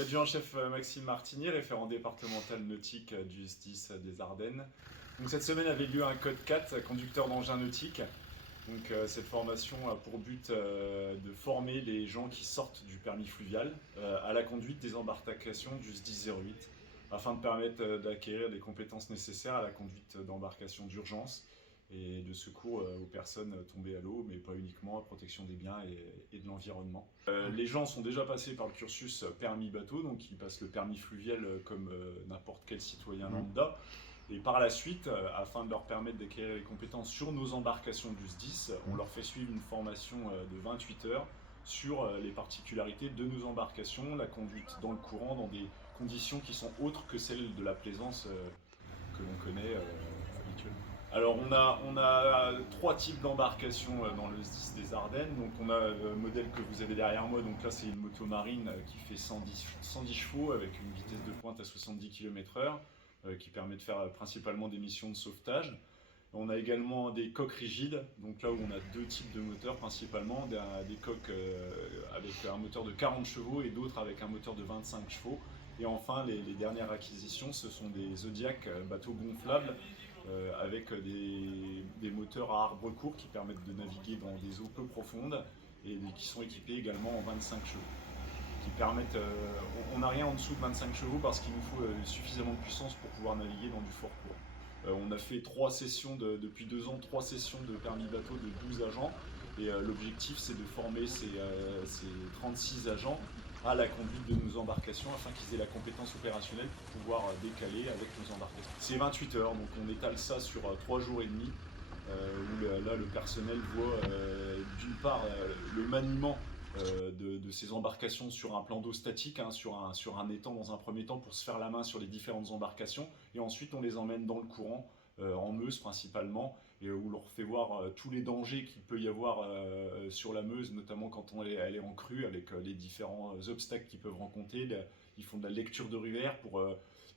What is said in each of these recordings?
adjudant-chef Maxime Martinier, référent départemental nautique du SDIS des Ardennes. Donc, cette semaine avait lieu un code 4, conducteur d'engin nautique. Donc, cette formation a pour but de former les gens qui sortent du permis fluvial à la conduite des embarcations du SDIS 08 afin de permettre d'acquérir les compétences nécessaires à la conduite d'embarcations d'urgence et de secours aux personnes tombées à l'eau, mais pas uniquement, à protection des biens et de l'environnement. Les gens sont déjà passés par le cursus permis bateau, donc ils passent le permis fluvial comme n'importe quel citoyen lambda. Et par la suite, afin de leur permettre d'acquérir les compétences sur nos embarcations du SDIS, on leur fait suivre une formation de 28 heures sur les particularités de nos embarcations, la conduite dans le courant, dans des conditions qui sont autres que celles de la plaisance que l'on connaît habituellement. Alors on a trois types d'embarcations dans le SDIS des Ardennes. Donc on a le modèle que vous avez derrière moi, donc là c'est une moto marine qui fait 110 chevaux avec une vitesse de pointe à 70 km/h qui permet de faire principalement des missions de sauvetage. On a également des coques rigides, donc là où on a deux types de moteurs principalement, des coques avec un moteur de 40 chevaux et d'autres avec un moteur de 25 chevaux. Et enfin, les dernières acquisitions, ce sont des Zodiac bateaux gonflables avec des moteurs à arbre court qui permettent de naviguer dans des eaux peu profondes et qui sont équipés également en 25 chevaux. Qui permettent, on n'a rien en dessous de 25 chevaux parce qu'il nous faut suffisamment de puissance pour pouvoir naviguer dans du fort court. On a fait depuis 2 ans, 3 sessions de permis bateau de 12 agents. Et l'objectif, c'est de former ces 36 agents à la conduite de nos embarcations afin qu'ils aient la compétence opérationnelle pour pouvoir décaler avec nos embarcations. C'est 28 heures, donc on étale ça sur 3 jours et demi. Où là, le personnel voit d'une part le maniement de ces embarcations sur un plan d'eau statique, sur un étang dans un premier temps pour se faire la main sur les différentes embarcations, et ensuite on les emmène dans le courant, en Meuse principalement, et où on leur fait voir tous les dangers qu'il peut y avoir sur la Meuse, notamment quand elle est en crue, avec les différents obstacles qu'ils peuvent rencontrer. Ils font de la lecture de rivière pour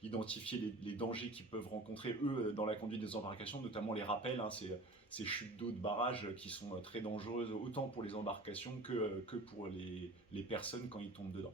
identifier les dangers qu'ils peuvent rencontrer eux dans la conduite des embarcations, notamment les rappels, ces chutes d'eau de barrage qui sont très dangereuses autant pour les embarcations que pour les personnes quand ils tombent dedans.